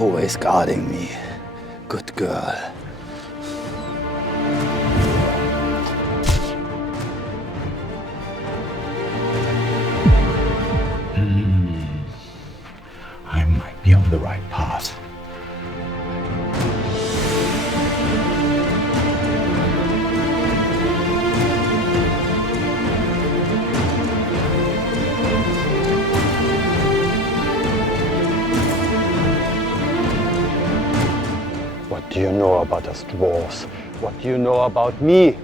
always guarding me. Good girl. I might be on the right path. What do you know about us dwarves? What do you know about me?